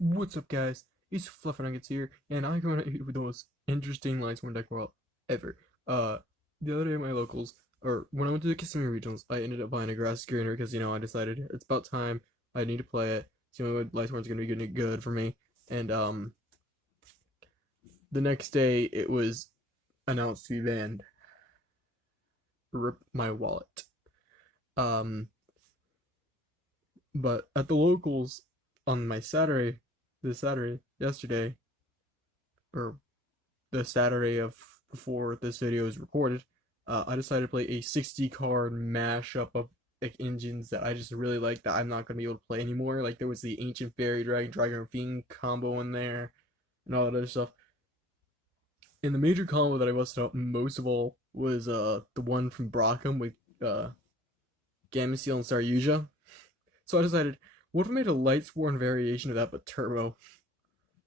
What's up, guys? It's Fluff Nuggets here, and I'm going to with the most interesting lightsworn deck world ever. Uh, the other day at my locals, or when I went to the Kissimmee Regionals, I ended up buying a grass screener because I decided it's about time. I need to play it. It's the only way lightsworn's gonna be good for me. And the next day it was announced to be banned. Rip my wallet. Um, but at the locals on my yesterday, or the Saturday of before this video is recorded, I decided to play a 60 card mashup of like engines that I just really like that I'm not gonna be able to play anymore. Like there was the Ancient Fairy Dragon Fiend combo in there, and all that other stuff. And the major combo that I busted out most of all was the one from Brockham with Gamma Seal and Saryuja. So I decided, what if I made a lightsworn variation of that but turbo?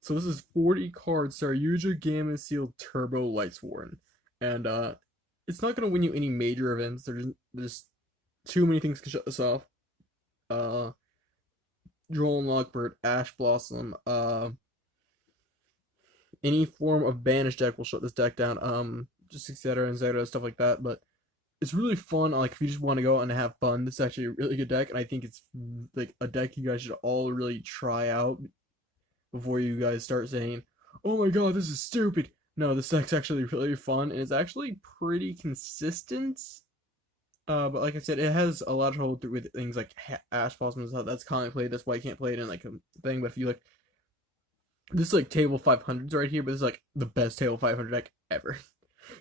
So this is 40 cards Saryuja Gamma Seal Turbo Lightsworn. And it's not gonna win you any major events. There's too many things can shut this off. Uh Droll and Lockbird, Ash Blossom, any form of banished deck will shut this deck down. Just etc. stuff like that. But it's really fun. Like if you just want to go out and have fun, this is actually a really good deck, and I think it's like a deck you guys should all really try out before you guys start saying, "Oh my god, this is stupid." No, this deck's actually really fun, and it's actually pretty consistent. But like I said, it has a lot of trouble with things like Ash Blossom and stuff. That's commonly played. That's why I can't play it in like a thing. But if you like, this is like table 500s right here, but this is like the best table 500 deck ever.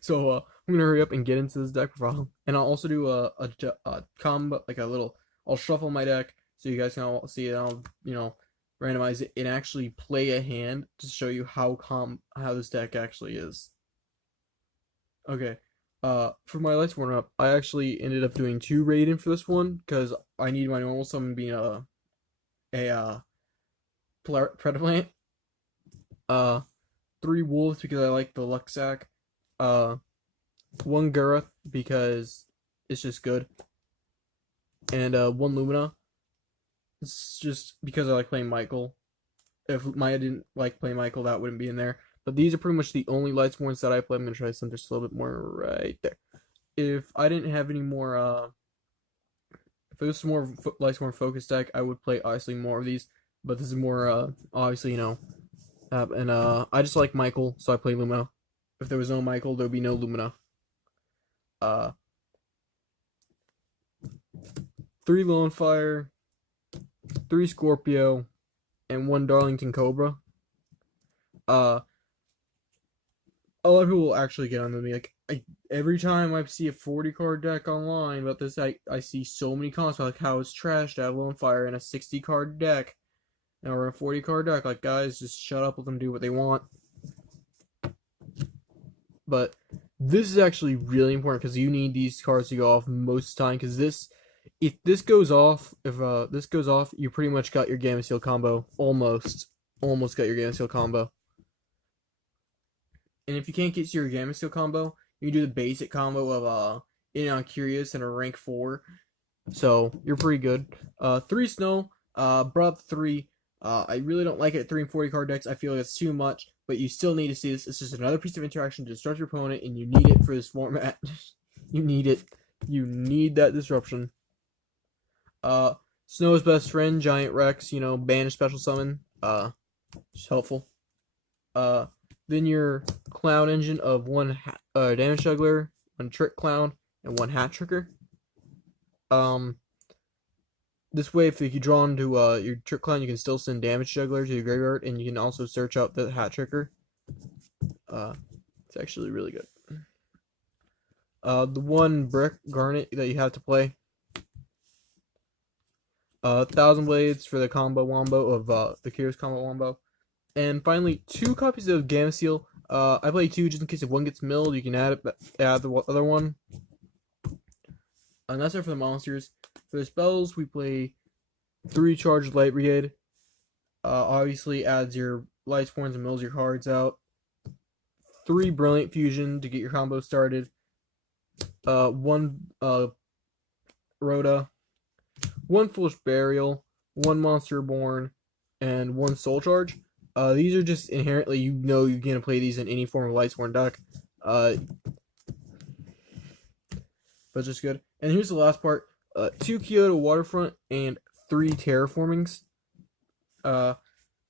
So I'm gonna hurry up and get into this deck profile, and I'll also do a combo, like a little. I'll shuffle my deck so you guys can all see it. I'll randomize it and actually play a hand to show you how this deck actually is. Okay. For my lights worn up, I actually ended up doing 2 Raiden for this one because I need my normal summon being a Predaplant. 3 Wolves because I like the Luxac. Uh, 1 Gareth because it's just good, and 1 Lumina. It's just because I like playing Michael. If Maya didn't like playing Michael, that wouldn't be in there. But these are pretty much the only Lightsworns that I play. I'm gonna try some just a little bit more right there. If I didn't have any more, if it was more Lightsworn focus deck, I would play obviously more of these. But this is more, obviously, and I just like Michael, so I play Lumina. If there was no Michael, there would be no Lumina. Uh, 3 Lone Fire, 3 Scorpio, and 1 Darlington Cobra. A lot of people will actually get on to me. Like, every time I see a 40 card deck online about this, I see so many comments about like how it's trash to have Lone Fire in a 60 card deck or a 40 card deck. Like, guys, just shut up, let them do what they want. But this is actually really important because you need these cards to go off most of the time. Because if this goes off, you pretty much got your Gamma Seal combo. Almost got your Gamma Seal combo. And if you can't get to your Gamma Seal combo, you can do the basic combo of In on Curious and a rank 4. So you're pretty good. 3 Snow, brought up 3. I really don't like it at 3 and 40 card decks. I feel like it's too much, but you still need to see this. It's just another piece of interaction to disrupt your opponent, and you need it for this format. You need it. You need that disruption. Snow's best friend, Giant Rex, banish special summon. Just helpful. Then your clown engine of 1 damage juggler, 1 trick clown, and 1 hat tricker. This way, if you draw into your trick clown, you can still send damage juggler to your graveyard, and you can also search out the hat tricker. It's actually really good. The 1 brick garnet that you have to play. 1,000 Blades for the combo wombo of the Curious combo wombo. And finally, 2 copies of Gamma Seal. I play 2 just in case if 1 gets milled, you can add the other one. And that's it for the monsters. For the spells, we play 3 Charged Light Brigade. Obviously adds your Lightsworns and mills your cards out. 3 Brilliant Fusion to get your combo started. 1 Rhoda. 1 Foolish Burial. 1 Monster Born. and 1 soul charge. These are just inherently, you know, you're gonna play these in any form of lightsworn deck. But just good. And here's the last part: 2 Kyoto Waterfront and 3 Terraformings.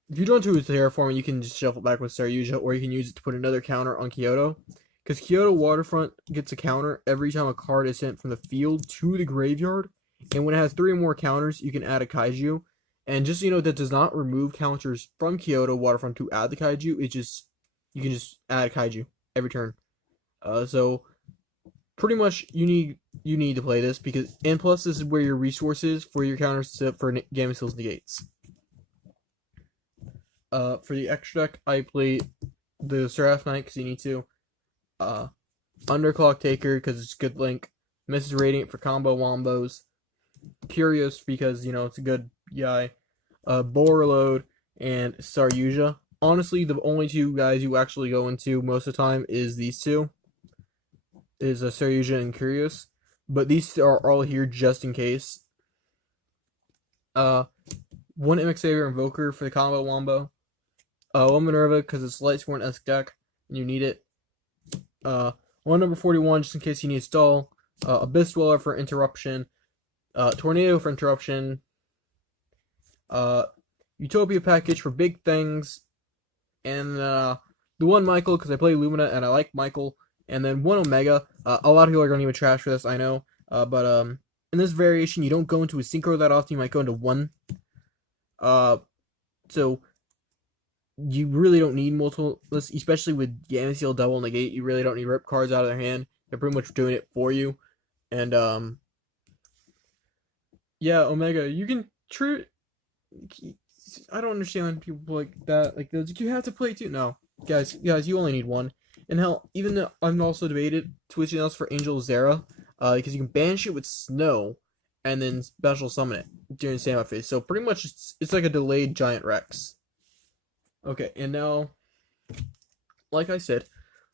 If you don't do a terraforming, you can just shuffle back with Saryuja, or you can use it to put another counter on Kyoto. Because Kyoto Waterfront gets a counter every time a card is sent from the field to the graveyard. And when it has 3 or more counters, you can add a Kaiju. And just so you know, that does not remove counters from Kyoto Waterfront to add the Kaiju. It just, you can just add a Kaiju every turn. So pretty much you need to play this, because, and plus this is where your resources for your counters for Gamma-Seal's negates. For the extra deck, I play the Seraph Knight because you need to. Underclock Taker because it's good link. Mrs. Radiant for combo wombos. Curious because, you know, it's a good guy. Borreload and Saryuja. Honestly, the only 2 guys you actually go into most of the time is these 2. Is Saryuja and Curious. But these are all here just in case. 1 MX Savior Invoker for the combo wombo. 1 Minerva because it's lightsworn-esque deck and you need it. 1 number 41 just in case you need a stall. Abyss Dweller for interruption. Tornado for interruption. Utopia package for big things. And the 1 Michael because I play Lumina and I like Michael. And then 1 Omega. A lot of people are going to even trash for this, I know. But in this variation, you don't go into a synchro that often. You might go into 1. So you really don't need multiple, especially with Gamma-Seal double negate. You really don't need rip cards out of their hand. They're pretty much doing it for you. And yeah, Omega, you can I don't understand people like that. Like, you have to play 2. No, guys, you only need 1. And hell, even though I've also debated switching else for Angel Zera, because you can banish it with Snow, and then special summon it during standby phase. So pretty much it's like a delayed Giant Rex. Okay, and now, like I said,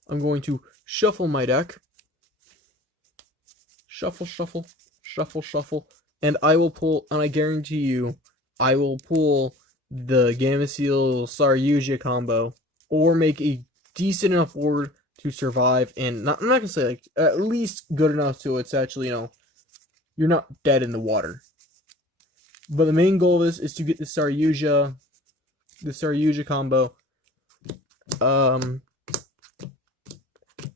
I'm going to shuffle my deck. Shuffle, shuffle, shuffle, shuffle. And I will pull, and I guarantee you, I will pull the Gamma-Seal Saryuja combo, or make a decent enough board to survive, and I'm not gonna say like at least good enough to it's actually, you know, you're not dead in the water. But the main goal of this is to get the Saryuja combo. The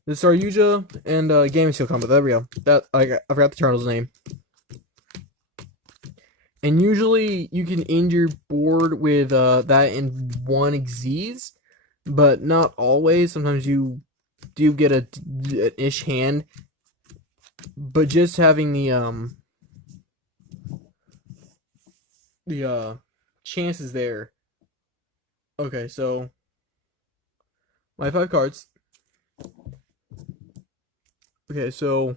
Saryuja and Gamma-Seal combo. There we go. I forgot the turtle's name. And usually you can end your board with that in 1 Xyz, but not always. Sometimes you do get an ish hand. But just having the chances there. Okay, so my 5 cards. Okay, so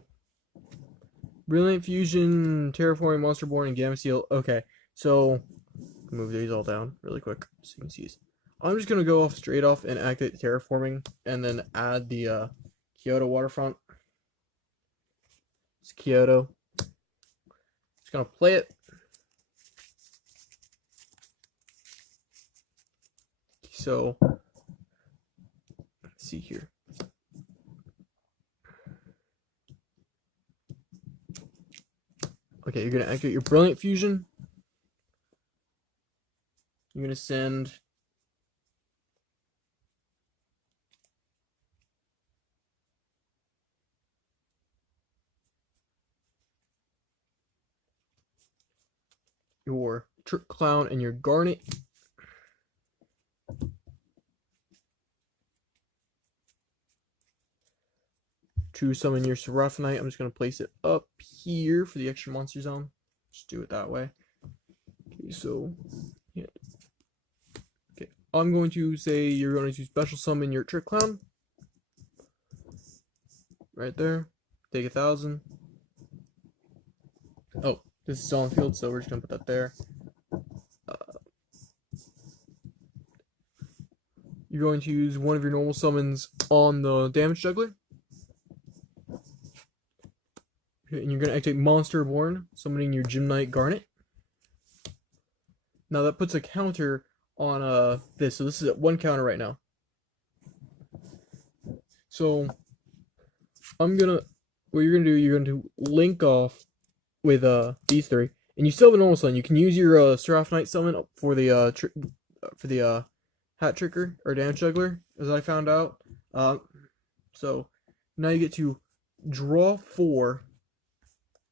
Brilliant Fusion, Terraforming, Monsterborn, and Gamma-Seal. Okay, so move these all down really quick so you can see these. I'm just gonna go straight off and activate the Terraforming, and then add the Kyoto Waterfront. It's Kyoto. Just gonna play it. So let's see here. Okay, you're gonna activate your Brilliant Fusion. You're gonna send your Trick Clown and your Garnet. To summon your Seraph Knight, I'm just going to place it up here for the extra monster zone. Just do it that way. Okay, so yeah. Okay, I'm going to say you're going to special summon your Trick Clown. Right there. Take 1,000. Oh, this is on field, so we're just going to put that there. You're going to use one of your normal summons on the damage juggler. And you're going to activate Monsterborn, summoning your Gym Knight Garnet. Now that puts a counter on this. So this is at 1 counter right now. So I'm gonna what you're gonna do, you're going to link off with these three. And you still have a normal summon. You can use your Seraph Knight summon for the hat tricker or damage juggler, as I found out. So now you get to draw 4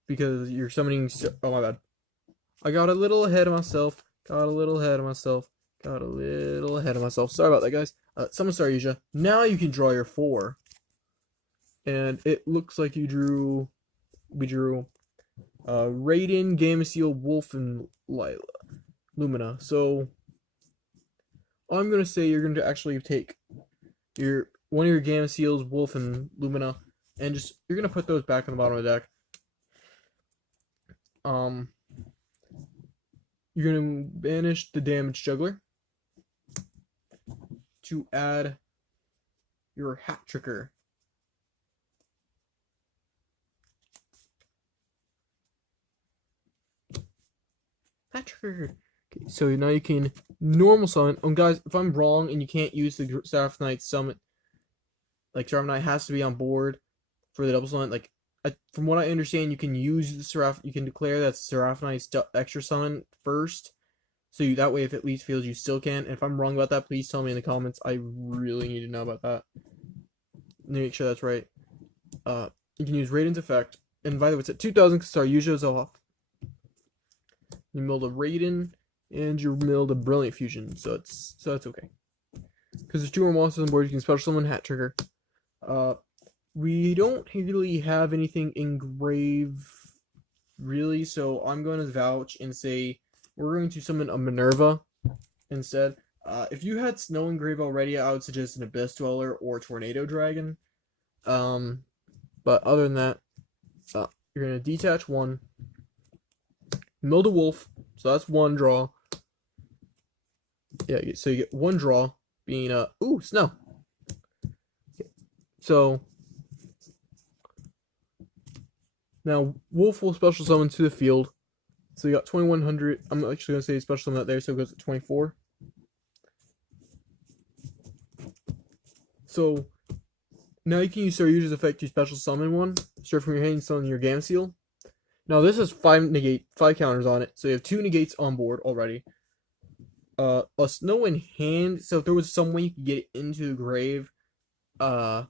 because you're summoning. Oh my bad, I got a little ahead of myself. Sorry about that, guys. Summon Staryusha. Now you can draw your 4, and it looks like we drew Raiden, Gameciel, Wolf, and Lumina. So I'm gonna say you're going to actually take one of your Gameciels, Wolf, and Lumina, and you're gonna put those back on the bottom of the deck. You're gonna banish the damage juggler to add your hat tricker. Okay, so now you can normal summon. Guys, if I'm wrong and you can't use the Seraph Knight summon, like Seraph Knight has to be on board for the double summon. Like, from what I understand, you can use the Seraph. You can declare that Seraph Knight's extra summon first, so that way, if it least feels, you still can. And if I'm wrong about that, please tell me in the comments. I really need to know about that. Make sure that's right. You can use Raiden's effect, and by the way, it's at 2,000 because Staryusha's off. You milled a Raiden, and you milled a Brilliant Fusion, so that's okay. Because there's 2 more monsters on board, you can special summon Hat Trigger. We don't really have anything engrave, really, so I'm going to vouch and say we're going to summon a Minerva instead. If you had Snow engrave already, I would suggest an Abyss Dweller or Tornado Dragon. But other than that, you're going to detach 1. Mill the Wolf, so that's 1 draw. Yeah, so you get 1 draw, being ooh, Snow. So now Wolf will special summon to the field. So you got 2,100. I'm actually gonna say special summon that there, so it goes to 24. So now you can use Staryusha's effect to special summon 1. Start from your hand and summon your Gameciel. Now this has 5 counters on it, so you have 2 negates on board already. A Snow in hand, so if there was some way you could get it into the grave, that'd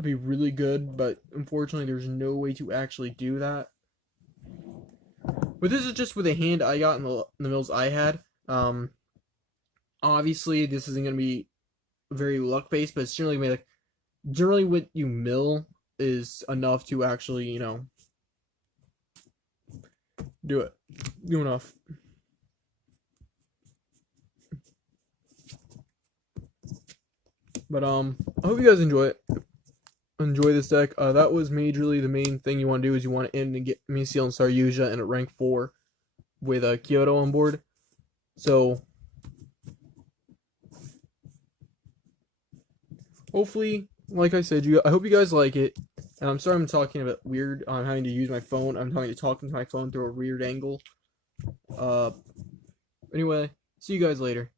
be really good, but unfortunately there's no way to actually do that. But this is just with a hand I got in the mills I had. Obviously this isn't gonna be very luck based, but it's generally what you mill is enough to actually, do it. Do enough. But I hope you guys enjoy this deck. That was majorly the main thing you want to do is you want to end and get Gameciel and Staryusha in at rank 4 with Kyoto on board. So hopefully, like I said, I hope you guys like it. And I'm sorry I'm talking a bit weird. I'm having to use my phone. I'm having to talk into my phone through a weird angle. Anyway, see you guys later.